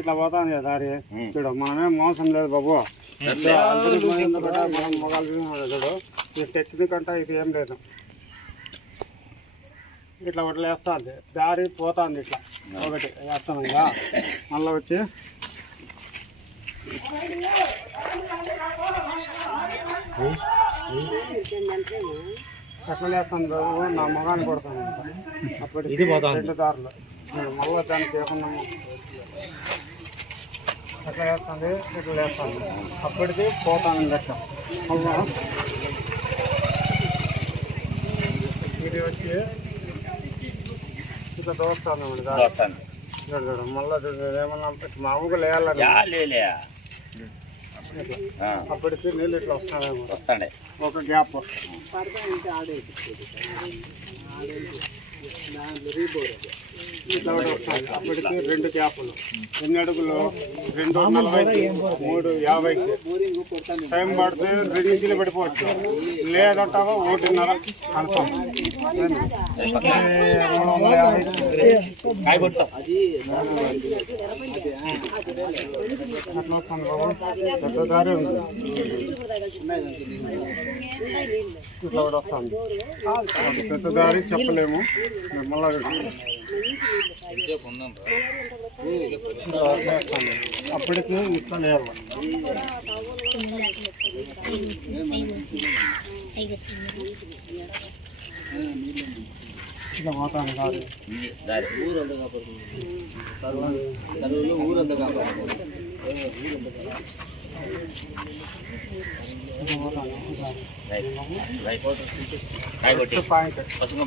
ఇట్లా పోతాను కదా దారి. చూడు మనమే మోసం లేదు బాబు. మనం మొగాలు చూడు. ఈ టెక్నిక్ అంటే ఇది ఏం లేదు. ఇట్లా ఒకటి వేస్తుంది దారి పోతుంది ఇట్లా. ఒకటి వేస్తామంగా మళ్ళీ వచ్చి. ఎట్లా వేస్తాను బాబు నా మొగాన్ని కొడతాను. అప్పటికి రెండు దారులు. మళ్ళీ దానికి ఏమన్నా అట్లా వేస్తుంది ఇట్లా వేస్తుంది అప్పటికి పోతాను లెక్క. మళ్ళా ఇది వచ్చి ఇట్లా దోస్తాను చూడు చూడు మళ్ళీ చూడు ఏమన్నా మామూలుగా ఆ, అప్పటికి నీళ్ళు ఇట్లా వస్తున్నాయేమో వస్తాండే ఒక గ్యాప్. ఇట్లా ఆడే. వస్తుంది అప్పటికి రెండు చేపలు ఎన్ని అడుగులు రెండు నలభై మూడు యాభైకి టైం పడితే రెండు ఇంచులు పడిపోవచ్చు లేదంటావా ఒకటిన్నర కన్ఫామ్ మూడు వందల యాభై అట్లా బాబు పెద్ద దారి ఉంది ఇట్లా కూడా పెద్ద దారి చెప్పలేము అప్పటికి ఇట్లా లేవు ఇట్లా పోతాను దారి ఇది దారి ఇట్లా పోతాను దారి రైట్ రైట్ కాయ కొట్టి పాయింట్ పసుపు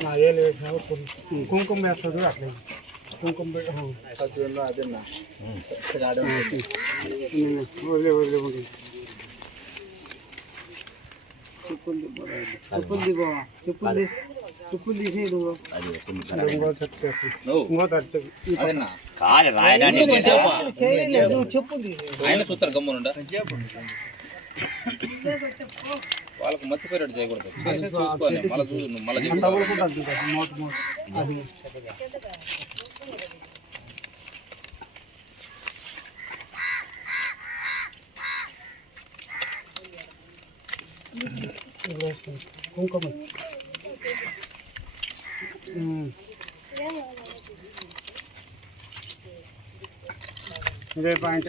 నా ఏలు వేసినా కుంకుమ కుంకుమ వేస్తుంది అట్లా. కుంకుమ పెట్టి వదిలే వదిలే వదిలే చెప్పులు చెప్పులు దిగో చెప్పులు చెప్పులు నువ్వు చెప్పులు తీసే ఆయన చూస్తారు గమ్మునుండ? వాళ్ళకు మర్చిపోయాడు చేయకూడదు. చేసి చూసుకోవాలి. మళ్ళీ నువ్వు మళ్ళీ. కుంకుమ. ఇదే point.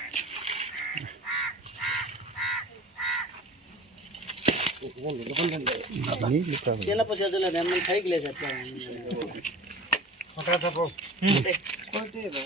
వయసు